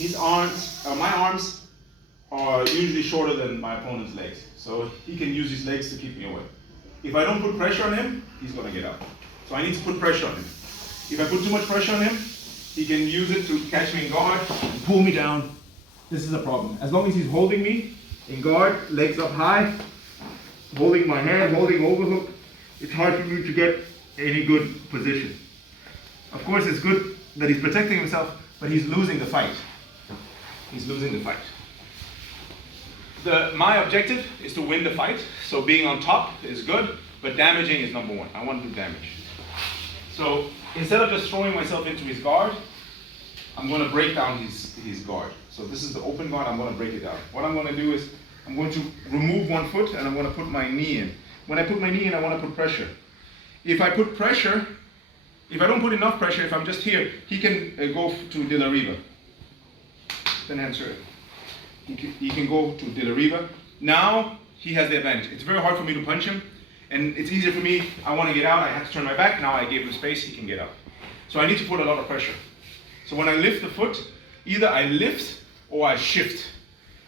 his arms, my arms are usually shorter than my opponent's legs. So he can use his legs to keep me away. If I don't put pressure on him, he's gonna get up. So I need to put pressure on him. If I put too much pressure on him, he can use it to catch me in guard and pull me down. This is a problem. As long as he's holding me in guard, legs up high, holding my hand, holding overhook, it's hard for me to get any good position. Of course, it's good that he's protecting himself, but he's losing the fight. He's losing the fight. My objective is to win the fight, so being on top is good, but damaging is number one. I want to do damage. So instead of just throwing myself into his guard, I'm going to break down his guard. So this is the open guard, I'm going to break it down. What I'm going to do is, I'm going to remove one foot and I'm going to put my knee in. When I put my knee in, I want to put pressure. If I put pressure, if I don't put enough pressure, if I'm just here, he can go to De La Riva. Then answer it. He can go to De La Riva. Now he has the advantage. It's very hard for me to punch him, and it's easier for me. I want to get out. I have to turn my back. Now I gave him space. He can get out. So I need to put a lot of pressure. So when I lift the foot, either I lift or I shift.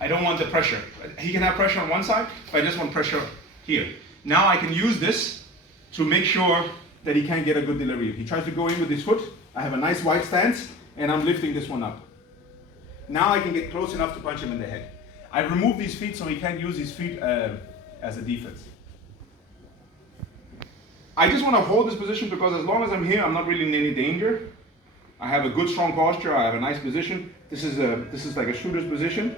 I don't want the pressure. He can have pressure on one side, but I just want pressure here. Now I can use this to make sure that he can't get a good delivery. If he tries to go in with his foot, I have a nice wide stance, and I'm lifting this one up. Now I can get close enough to punch him in the head. I remove these feet so he can't use his feet as a defense. I just want to hold this position because as long as I'm here, I'm not really in any danger. I have a good strong posture. I have a nice position. This is like a shooter's position.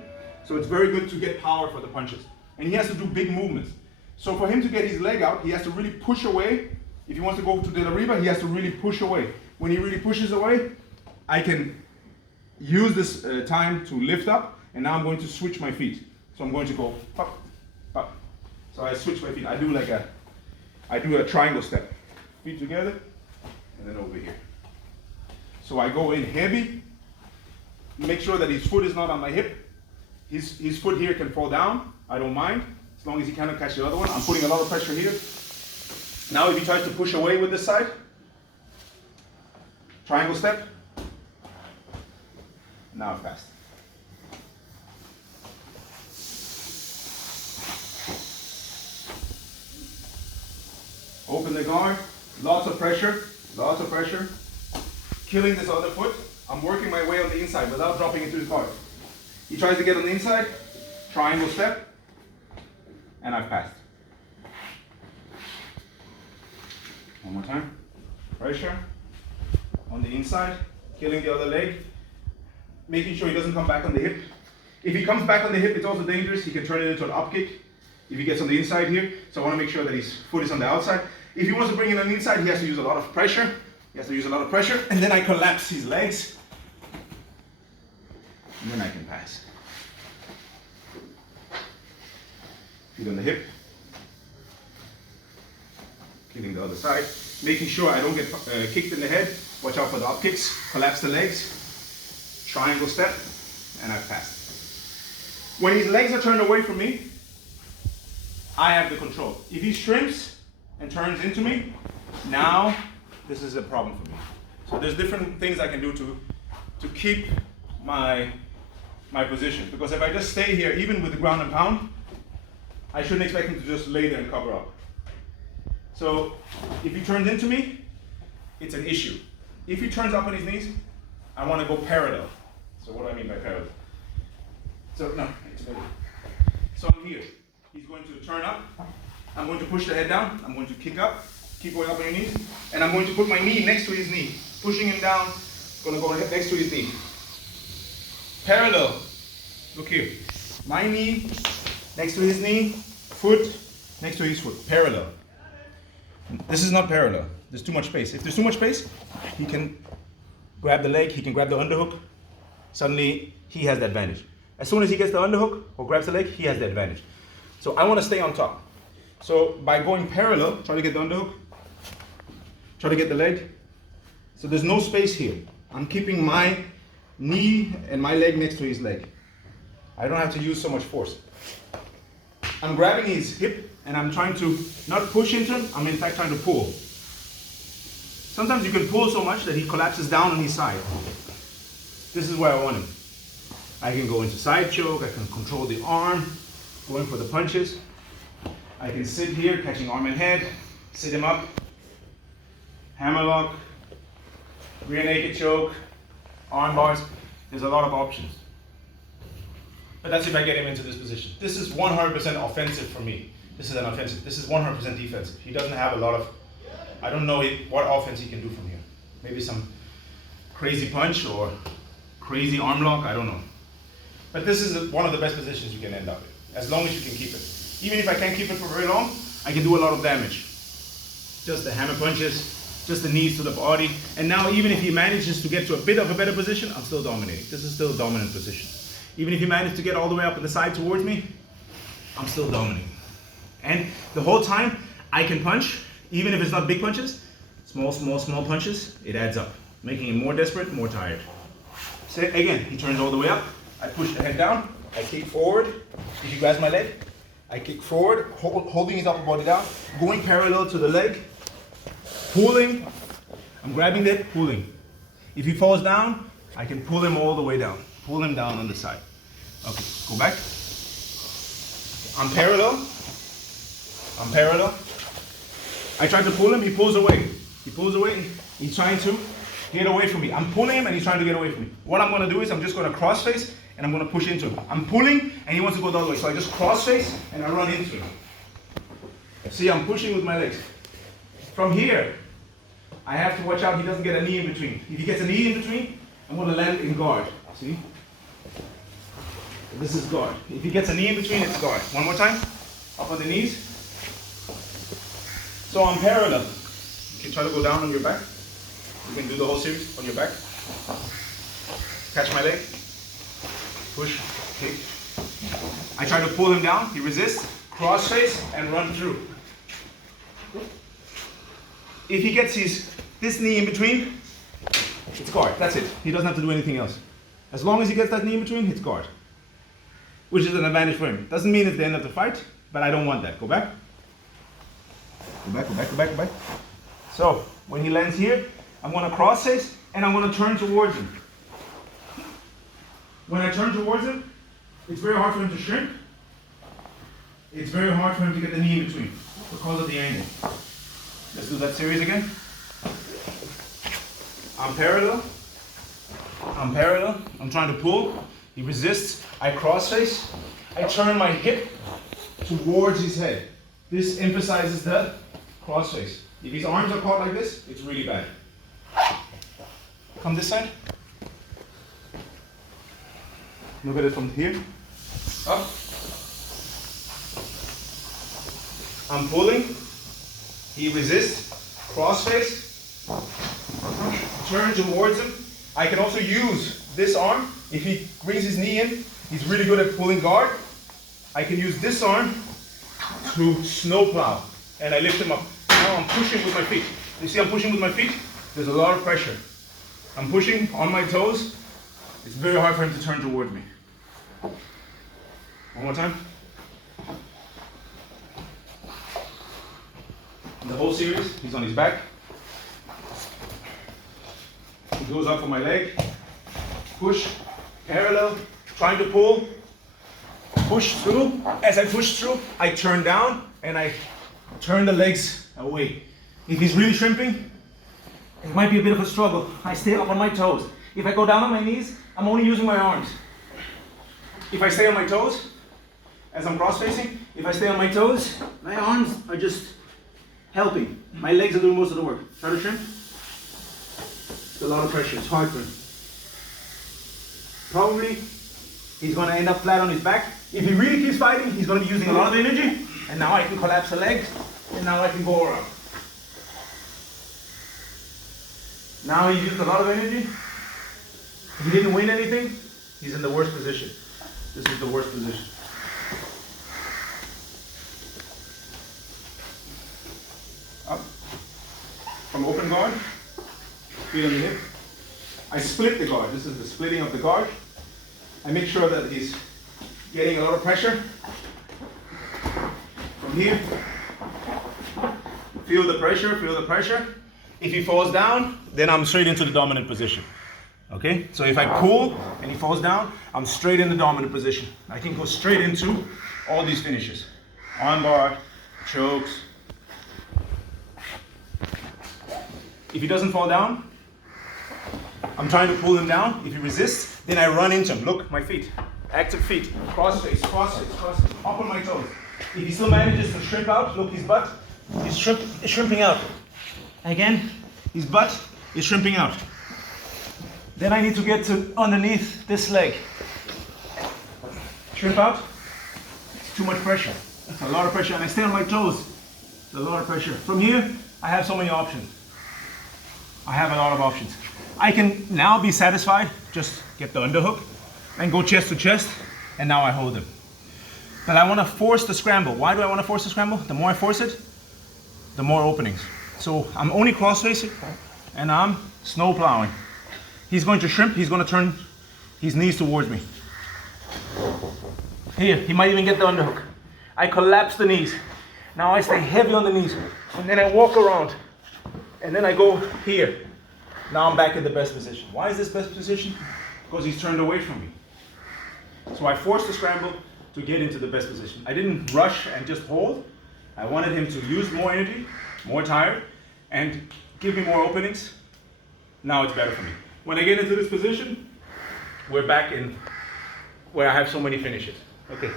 So it's very good to get power for the punches. And he has to do big movements. So for him to get his leg out, he has to really push away. If he wants to go to De La Riva, he has to really push away. When he really pushes away, I can use this time to lift up, and now I'm going to switch my feet. So I'm going to go pop, pop. So I switch my feet. I do a triangle step. Feet together, and then over here. So I go in heavy, make sure that his foot is not on my hip. His foot here can fall down, I don't mind, as long as he cannot catch the other one. I'm putting a lot of pressure here. Now if he tries to push away with this side, triangle step, now I've passed. Open the guard, lots of pressure, killing this other foot. I'm working my way on the inside without dropping into his guard. He tries to get on the inside, triangle step, and I've passed. One more time. Pressure on the inside, killing the other leg, making sure he doesn't come back on the hip. If he comes back on the hip, it's also dangerous. He can turn it into an up kick if he gets on the inside here. So I want to make sure that his foot is on the outside. If he wants to bring it on the inside, he has to use a lot of pressure. And then I collapse his legs. And then I can pass. Feet on the hip. Killing the other side. Making sure I don't get kicked in the head. Watch out for the up kicks. Collapse the legs. Triangle step. And I've passed. When his legs are turned away from me, I have the control. If he shrimps and turns into me, now this is a problem for me. So there's different things I can do to keep my position. Because if I just stay here, even with the ground and pound, I shouldn't expect him to just lay there and cover up. So if he turns into me, it's an issue. If he turns up on his knees, I want to go parallel. So what do I mean by parallel? So I'm here. He's going to turn up. I'm going to push the head down. I'm going to kick up. Keep going up on your knees. And I'm going to put my knee next to his knee. Pushing him down. Going to go next to his knee. Parallel. Look here. My knee next to his knee. Foot next to his foot. Parallel. This is not parallel. There's too much space. If there's too much space, he can grab the leg. He can grab the underhook. Suddenly, he has the advantage. As soon as he gets the underhook or grabs the leg, he has the advantage. So I want to stay on top. So by going parallel, try to get the underhook, try to get the leg. So there's no space here. I'm keeping my knee and my leg next to his leg. I don't have to use so much force. I'm grabbing his hip and I'm trying to not push into him, I'm in fact trying to pull. Sometimes you can pull so much that he collapses down on his side. This is where I want him. I can go into side choke, I can control the arm, going for the punches. I can sit here, catching arm and head, sit him up, hammerlock, rear naked choke, arm bars. There's a lot of options. But that's if I get him into this position. This is 100% offensive for me. This is an offensive. This is 100% defensive. He doesn't have a lot of, I don't know what offense he can do from here. Maybe some crazy punch or crazy arm lock, I don't know. But this is one of the best positions you can end up in, as long as you can keep it. Even if I can't keep it for very long, I can do a lot of damage. Just the hammer punches, just the knees to the body. And now even if he manages to get to a bit of a better position, I'm still dominating. This is still a dominant position. Even if he manages to get all the way up in the side towards me, I'm still dominating. And the whole time, I can punch, even if it's not big punches, small punches, it adds up, making him more desperate, more tired. So again, he turns all the way up, I push the head down, I kick forward. If you grasp my leg, I kick forward, holding his upper body down, going parallel to the leg, pulling, I'm grabbing that, pulling. If he falls down, I can pull him all the way down, pull him down on the side. Okay, go back. I'm parallel. I try to pull him, he pulls away. He's trying to get away from me. I'm pulling him and he's trying to get away from me. What I'm gonna do is I'm just gonna cross face and I'm gonna push into him. I'm pulling and he wants to go the other way. So I just cross face and I run into him. See, I'm pushing with my legs. From here, I have to watch out he doesn't get a knee in between. If he gets a knee in between, I'm gonna land in guard. See? This is guard. If he gets a knee in between, it's guard. One more time. Up on the knees. So I'm parallel. You can try to go down on your back. You can do the whole series on your back. Catch my leg. Push, kick. I try to pull him down. He resists. Cross face and run through. If he gets this knee in between, it's guard. That's it. He doesn't have to do anything else. As long as he gets that knee in between, it's guard. Which is an advantage for him. Doesn't mean it's the end of the fight, but I don't want that. Go back. Go back. So, when he lands here, I'm going to cross face and I'm going to turn towards him. When I turn towards him, it's very hard for him to shrink. It's very hard for him to get the knee in between because of the angle. Let's do that series again. I'm parallel. I'm trying to pull. He resists. I cross face. I turn my hip towards his head. This emphasizes the cross face. If his arms are caught like this, it's really bad. Come this side. Look at it from here. Up. I'm pulling. He resists. Cross face. Turn towards him. I can also use this arm. If he brings his knee in, he's really good at pulling guard. I can use this arm to snowplow. And I lift him up. Now I'm pushing with my feet. You see I'm pushing with my feet? There's a lot of pressure. I'm pushing on my toes. It's very hard for him to turn towards me. One more time. The whole series, he's on his back. He goes up for my leg. Push, parallel, trying to pull. Push through. As I push through, I turn down and I turn the legs away. If he's really shrimping, it might be a bit of a struggle. I stay up on my toes. If I go down on my knees, I'm only using my arms. If I stay on my toes, as I'm cross-facing, if I stay on my toes, my arms are just helping. My legs are doing most of the work. Try to shrimp. It's a lot of pressure. It's hard for him. Probably, he's going to end up flat on his back. If he really keeps fighting, he's going to be using a lot of energy. And now I can collapse the legs. And now I can go around. Now he used a lot of energy. If he didn't win anything, he's in the worst position. This is the worst position. Up. From open guard. Feet on the hip. I split the guard. This is the splitting of the guard. I make sure that he's getting a lot of pressure. From here. Feel the pressure, feel the pressure. If he falls down, then I'm straight into the dominant position. Okay, so if I pull and he falls down, I'm straight in the dominant position. I can go straight into all these finishes. Armbar, chokes. If he doesn't fall down, I'm trying to pull him down. If he resists, then I run into him. Look, my feet. Active feet. Cross face, up on my toes. If he still manages to shrimp out, look, his butt is shrimping out. Again, his butt is shrimping out. Then I need to get to underneath this leg. Shrimp out. It's too much pressure. That's a lot of pressure, and I stay on my toes. It's a lot of pressure. From here, I have so many options. I have a lot of options. I can now be satisfied, just get the underhook and go chest to chest, and now I hold him. But I want to force the scramble. Why do I want to force the scramble? The more I force it, the more openings. So I'm only cross facing and I'm snow plowing. He's going to shrimp, he's going to turn his knees towards me. Here, he might even get the underhook. I collapse the knees. Now I stay heavy on the knees, and then I walk around, and then I go here. Now I'm back in the best position. Why is this best position? Because he's turned away from me. So I forced the scramble to get into the best position. I didn't rush and just hold. I wanted him to use more energy, more tired, and give me more openings. Now it's better for me. When I get into this position, we're back in where I have so many finishes. Okay,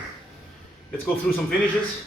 let's go through some finishes.